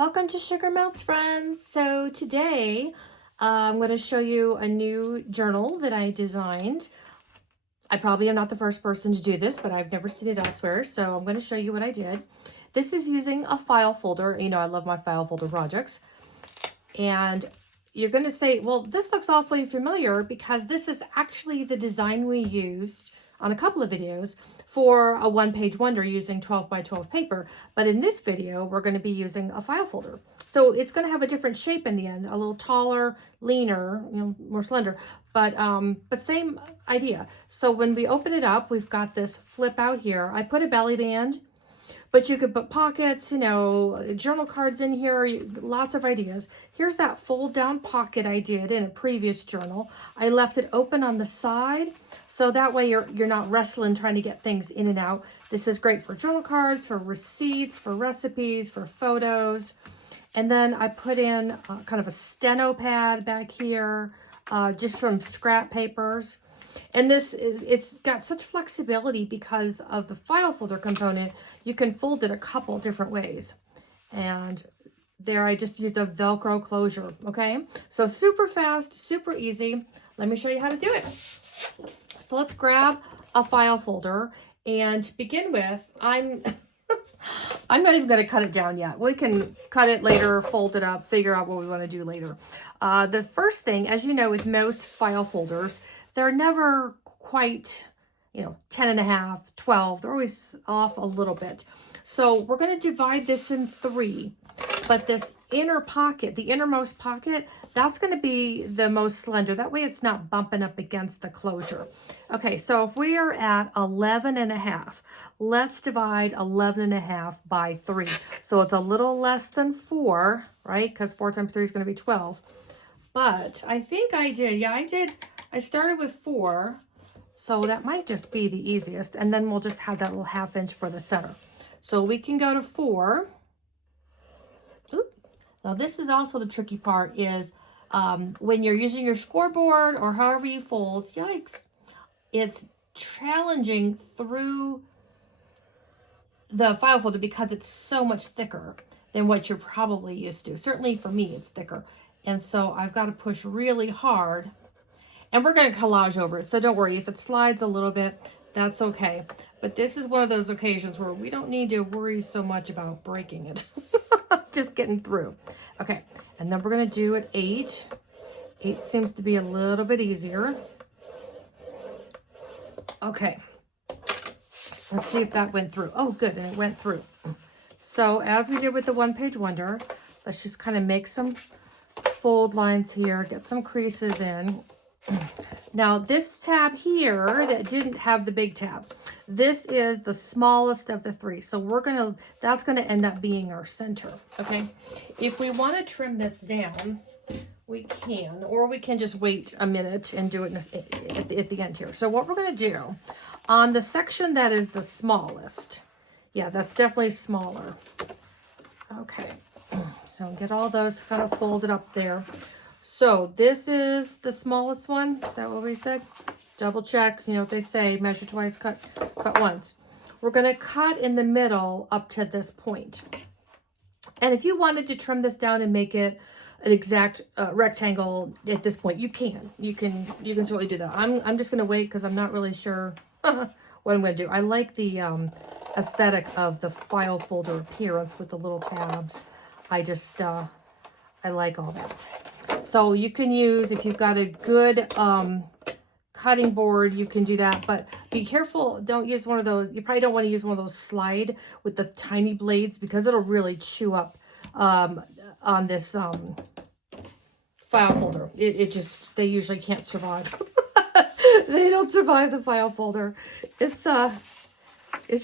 Welcome to Sugar Melts, friends. So today I'm going to show you a new journal that I designed. I probably am not the first person to do this, but I've never seen it elsewhere. So I'm going to show you what I did. This is using a file folder. You know, I love my file folder projects. And you're going to say, well, this looks awfully familiar because this is actually the design we used on a couple of videos for a one-page wonder using 12 by 12 paper. But in this video, we're going to be using a file folder. So it's going to have a different shape in the end, a little taller, leaner, you know, more slender, but same idea. So when we open it up, we've got this flip out here. I put a belly band, but you could put pockets, you know, journal cards in here, lots of ideas. Here's that fold down pocket I did in a previous journal. I left it open on the side, so that way you're not wrestling trying to get things in and out. This is great for journal cards, for receipts, for recipes, for photos. And then I put in kind of a steno pad back here, just from scrap papers. And it's got such flexibility because of the file folder component. You can fold it a couple different ways. And there I just used a Velcro closure, okay? So super fast, super easy. Let me show you how to do it. So let's grab a file folder, and to begin with, I'm not even going to cut it down yet. We can cut it later, fold it up, figure out what we want to do later. The first thing, as you know, with most file folders, they're never quite, 10 and a half, 12. They're always off a little bit. So we're going to divide this in 3. But this inner pocket, the innermost pocket, that's going to be the most slender. That way it's not bumping up against the closure. Okay, so if we are at 11 and a half, let's divide 11 and a half by 3. So it's a little less than 4, right? Because 4 times 3 is going to be 12. But I think I did. Yeah, I did. I started with 4, so that might just be the easiest. And then we'll just have that little 1/2 inch for the center. So we can go to 4. Oop. Now this is also the tricky part is when you're using your scoreboard or however you fold, yikes, it's challenging through the file folder because it's so much thicker than what you're probably used to. Certainly for me, it's thicker. And so I've got to push really hard. And we're going to collage over it. So don't worry. If it slides a little bit, that's okay. But this is one of those occasions where we don't need to worry so much about breaking it. Just getting through. Okay. And then we're going to do it 8. 8 seems to be a little bit easier. Okay. Let's see if that went through. Oh, good. And it went through. So as we did with the one-page wonder, let's just kind of make some fold lines here, get some creases in. Now this tab here that didn't have the big tab, this is the smallest of the 3. So that's gonna end up being our center, okay? If we wanna trim this down, we can, or we can just wait a minute and do it at the end here. So what we're gonna do, on the section that is the smallest, yeah, that's definitely smaller. Okay, so get all those kind of folded up there. So this is the smallest one. Is that what we said? Double check. You know what they say, measure twice, cut once. We're going to cut in the middle up to this point. And if you wanted to trim this down and make it an exact rectangle at this point, you can. You can certainly do that. I'm just going to wait because I'm not really sure what I'm going to do. I like the aesthetic of the file folder appearance with the little tabs. I just, I like all that. So you can use, if you've got a good cutting board, you can do that. But be careful, don't use one of those. You probably don't want to use one of those slide with the tiny blades because it'll really chew up on this file folder. It just, they usually can't survive. They don't survive the file folder. It's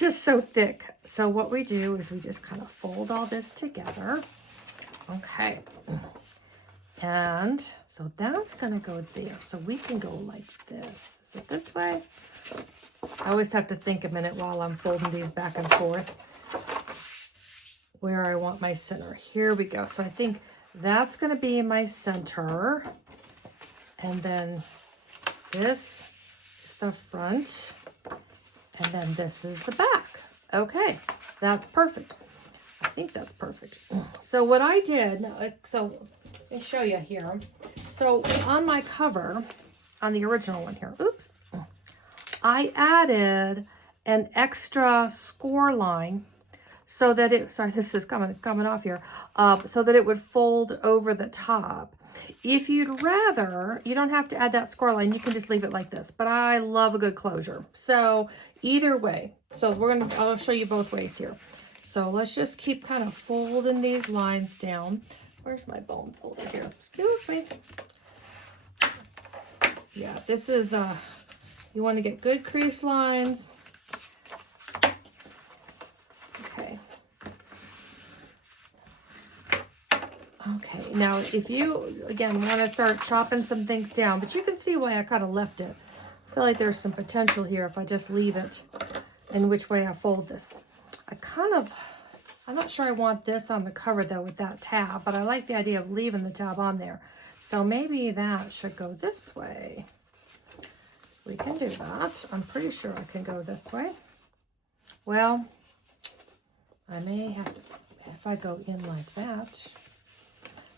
just so thick. So what we do is we just kind of fold all this together. Okay. And so that's going to go there. So we can go like this. Is it this way? I always have to think a minute while I'm folding these back and forth where I want my center. Here we go. So I think that's going to be my center. And then this is the front. And then this is the back. Okay, that's perfect. I think that's perfect. So what I did, so let me show you here. So on my cover, on the original one here, oops, I added an extra score line so that it, sorry, this is coming off here, so that it would fold over the top. If you'd rather, you don't have to add that score line. You can just leave it like this, but I love a good closure. So either way, so I'll show you both ways here. So let's just keep kind of folding these lines down. Where's my bone folder here? Excuse me. Yeah, this is, you want to get good crease lines. Okay. Okay, now if you, again, want to start chopping some things down, but you can see why I kind of left it. I feel like there's some potential here if I just leave it in which way I fold this. I'm not sure I want this on the cover though with that tab, but I like the idea of leaving the tab on there. So maybe that should go this way. We can do that. I'm pretty sure I can go this way. Well, I may have to, if I go in like that.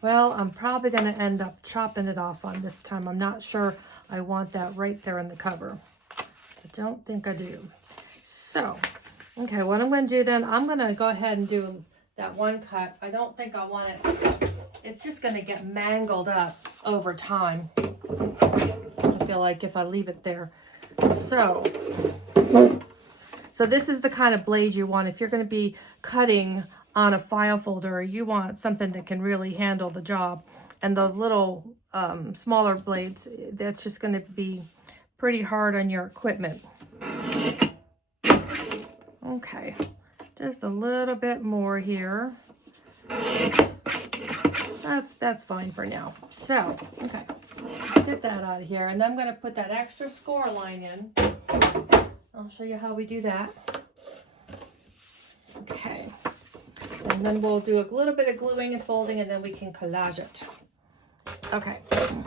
Well, I'm probably going to end up chopping it off on this time. I'm not sure I want that right there in the cover. I don't think I do. So, okay, what I'm going to do then, I'm going to go ahead and do that one cut. I don't think I want it. It's just going to get mangled up over time. I feel like if I leave it there. So this is the kind of blade you want if you're going to be cutting on a file folder. You want something that can really handle the job. And those little smaller blades, that's just going to be pretty hard on your equipment. Okay, just a little bit more here. That's fine for now. So, okay, get that out of here. And then I'm going to put that extra score line in. I'll show you how we do that. Okay. And then we'll do a little bit of gluing and folding, and then we can collage it. Okay,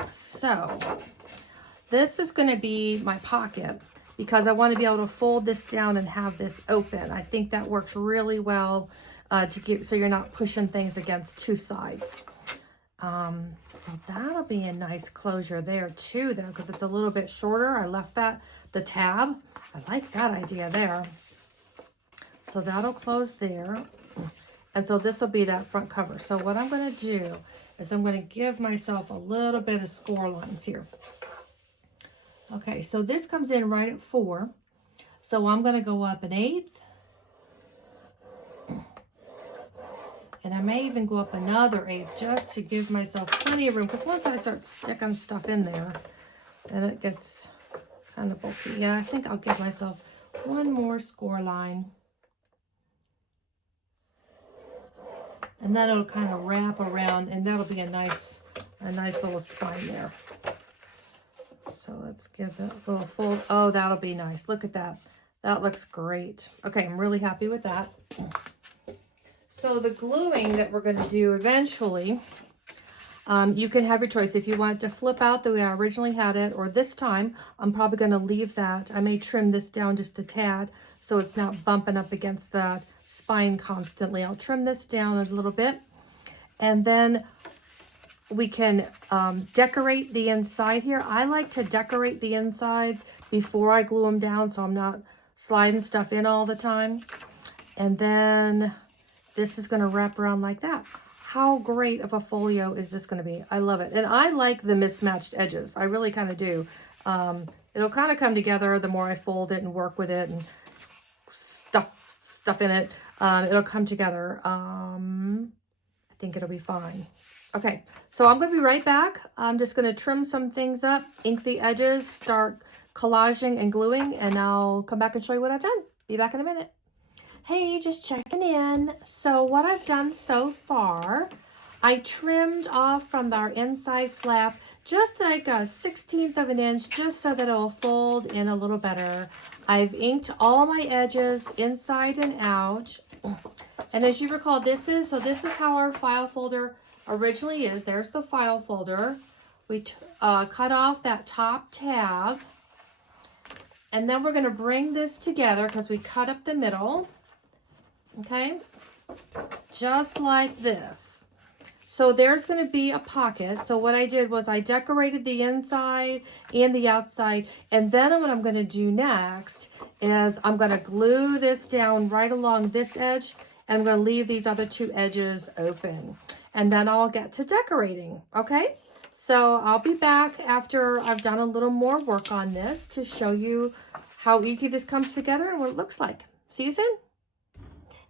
so this is going to be my pocket because I want to be able to fold this down and have this open. I think that works really well so you're not pushing things against two sides. So that'll be a nice closure there too, though, because it's a little bit shorter. I left the tab. I like that idea there. So that'll close there. And so this will be that front cover. So what I'm going to do is I'm going to give myself a little bit of score lines here. Okay, so this comes in right at 4. So I'm going to go up 1/8. And I may even go up another 1/8 just to give myself plenty of room. Because once I start sticking stuff in there, then it gets kind of bulky. Yeah, I think I'll give myself one more score line. And then it'll kind of wrap around, and that'll be a nice little spine there. So let's give it a little fold. Oh, that'll be nice. Look at that. That looks great. Okay, I'm really happy with that. So the gluing that we're going to do eventually, you can have your choice. If you want it to flip out the way I originally had it, or this time, I'm probably going to leave that. I may trim this down just a tad so it's not bumping up against the spine constantly. I'll trim this down a little bit, and then we can decorate the inside here. I like to decorate the insides before I glue them down so I'm not sliding stuff in all the time. And then this is going to wrap around like that. How great of a folio is this going to be? I love it. And I like the mismatched edges. I really kind of do. It'll kind of come together the more I fold it and work with it and stuff in it. It'll come together. I think it'll be fine. Okay, so I'm going to be right back. I'm just going to trim some things up, ink the edges, start collaging and gluing, and I'll come back and show you what I've done. Be back in a minute. Hey, just checking in. So what I've done so far, I trimmed off from our inside flap just like a 1/16 of an inch, just so that it'll fold in a little better. I've inked all my edges inside and out. And as you recall, this is how our file folder originally is. There's the file folder. We cut off that top tab. And then we're going to bring this together because we cut up the middle. Okay. just like this. So there's going to be a pocket. So what I did was I decorated the inside and the outside. And then what I'm going to do next is I'm going to glue this down right along this edge. And I'm going to leave these other two edges open. And then I'll get to decorating. Okay? So I'll be back after I've done a little more work on this to show you how easy this comes together and what it looks like. See you soon.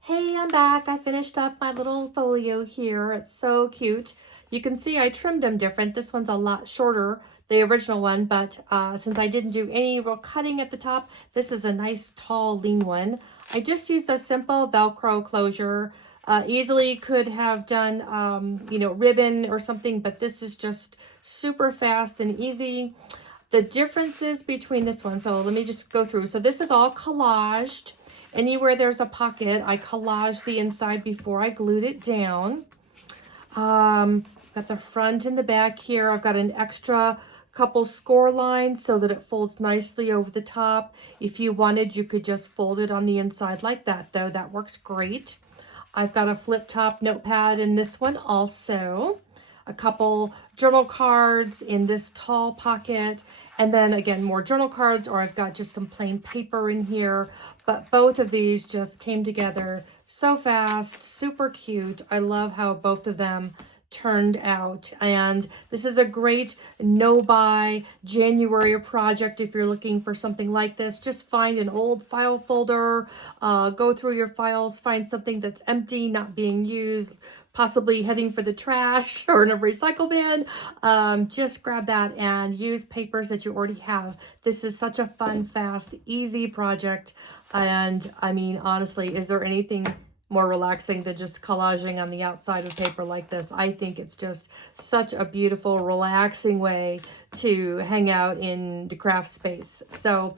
Hey, I'm back. I finished up my little folio here. It's so cute. You can see I trimmed them different. This one's a lot shorter, the original one, but since I didn't do any real cutting at the top, this is a nice, tall, lean one. I just used a simple Velcro closure. Easily could have done, you know, ribbon or something, but this is just super fast and easy. The differences between this one, so let me just go through. So this is all collaged. Anywhere there's a pocket, I collaged the inside before I glued it down. Got the front and the back here. I've got an extra couple score lines so that it folds nicely over the top. If you wanted, you could just fold it on the inside like that, though. That works great. I've got a flip top notepad in this one also. A couple journal cards in this tall pocket. And then again, more journal cards, or I've got just some plain paper in here. But both of these just came together so fast, super cute. I love how both of them turned out. And this is a great no-buy January project if you're looking for something like this. Just find an old file folder, go through your files, find something that's empty, not being used, possibly heading for the trash or in a recycle bin. Just grab that and use papers that you already have. This is such a fun, fast, easy project. And I mean, honestly, is there anything more relaxing than just collaging on the outside of paper like this? I think it's just such a beautiful, relaxing way to hang out in the craft space. So,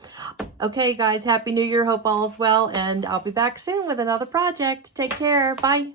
okay, guys, Happy New Year. Hope all is well. And I'll be back soon with another project. Take care. Bye.